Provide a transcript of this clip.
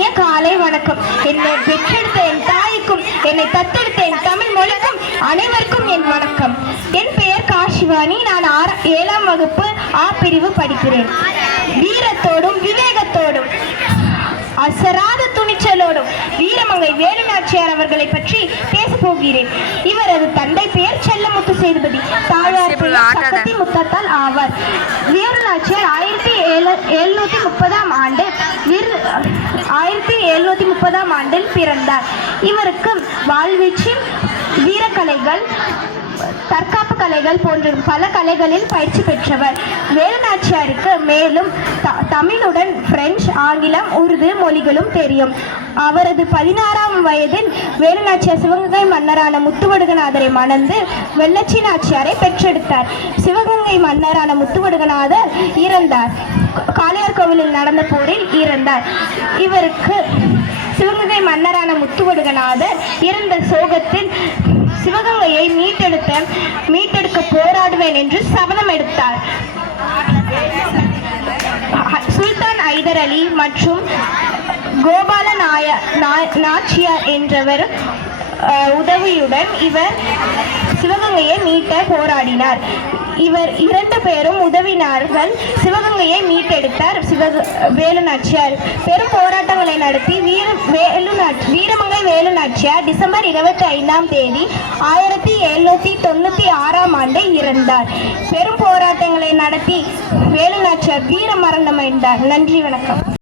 காலை வணக்கம். என்னை பெற்றெடுத்த என் தாய்க்கும் என்னை தத்தெடுத்த என் தமிழ் மொழிக்கும் அனைவருக்கும் என் வணக்கம். என் பெயர் காஷிவாணி. நான் 7ஆம் வகுப்பு ஆ பிரிவு படிக்கிறேன். வீரத்தோடும் விவேகத்தோடும் அசராத துணிச்சலோடும் வீரமங்கை வேலுநாச்சியார் அவர்களை பற்றி பேச போகிறேன். இவரது தந்தை பெயர் செல்லமுத்து சேதுபதி, தாயார் பெயர் சக்கத்தி முத்தாத்தாள் ஆவார். வேலுநாச்சியார் 1730ஆம் ஆண்டில் பிறந்தார். இவருக்கு வாழ்வீச்சு, வீரக்கலைகள், தற்காப்பு கலைகள் போன்ற பல கலைகளில் பயிற்சி பெற்றவர். வேலுநாச்சியாருக்கு மேலும் தமிழுடன் பிரெஞ்சு, ஆங்கிலம், உருது மொழிகளும் தெரியும். அவரது 16ஆம் வயதில் வேலுநாச்சியார் சிவகங்கை மன்னரான முத்துவடுகநாதரை மணந்து வெள்ளச்சி நாச்சியாரை பெற்றெடுத்தார். சிவகங்கை மன்னரான முத்துவடுகநாதர் இறந்தார். காளையார் கோவிலில் நடந்த போரில் இறந்தார். இவருக்கு சிவகங்கை மன்னரான முத்துவடுகநாதர் இறந்த சோகத்தில் சிவகங்கையை மீட்டெடுக்க போராடுவேன் என்று சபதம் எடுத்தார். சுல்தான் ஐதர் அலி மற்றும் கோபால நாச்சியார் என்றவர் உதவியுடன் இவர் சிவகங்கையை மீட்ட போராடினார். இவர் 2 பேரும் உதவினார்கள். சிவகங்கையை மீட்டெடுத்தார் வேலுநாச்சியார். பெரும் போராட்டங்களை நடத்தி வீரமங்கை வேலுநாச்சியார் டிசம்பர் 25ஆம் தேதி 1796ஆம் ஆண்டு இறந்தார். பெரும் போராட்டங்களை நடத்தி வேலுநாச்சியார் வீர மரணம் அடைந்தார். நன்றி, வணக்கம்.